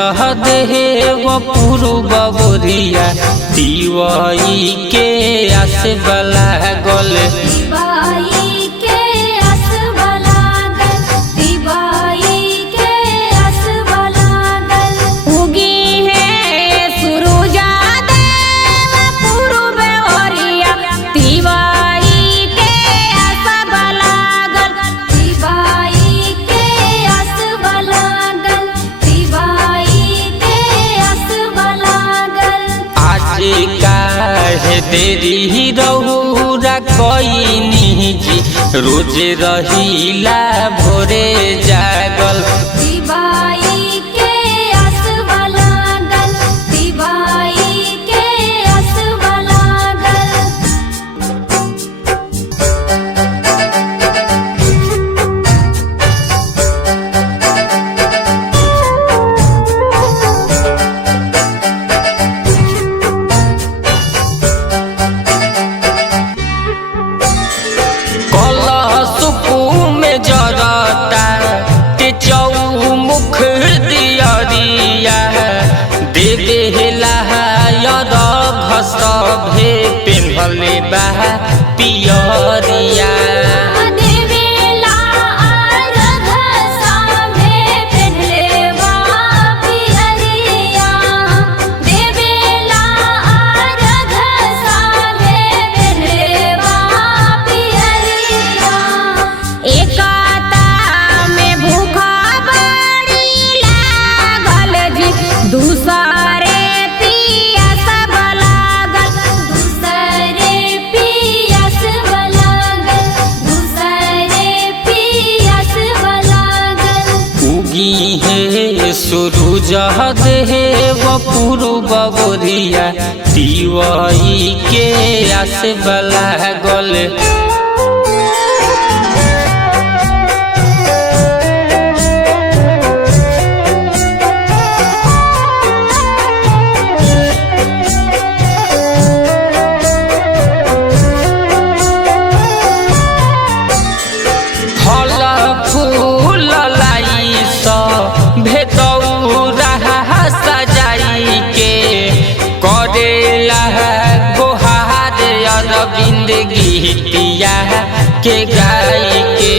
देव पूर्व बोरिया दिवाई के आस बला गल देरी रहुरा कोई निजी रोज रहिला भोरे जागल सभे पेन्हले बा पियरिया सूरज देव पूर्व बोरिया दिवाई के आस बला गल गीतिया के गाई के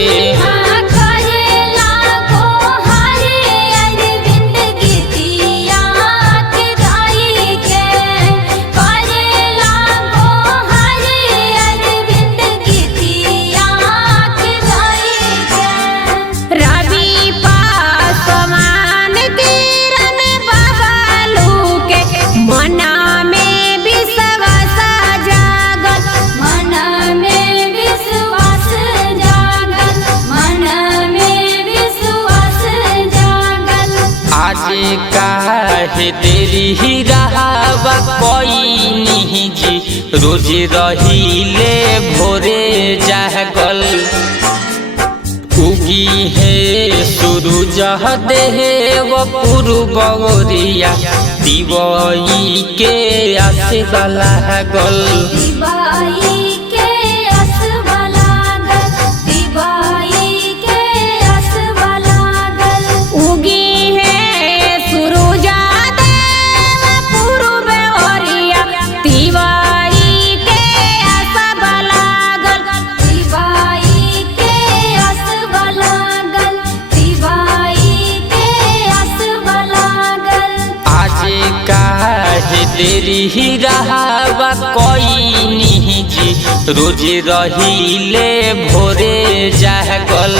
काहे देरी रहावा कोई निजी रोज रहिले भोरे जागल उगी है सूरज देव पूर्व बोरिया दिवाई के आस बला गल देरी रहावा कोई निजी रोज रहिले भोरे जागल।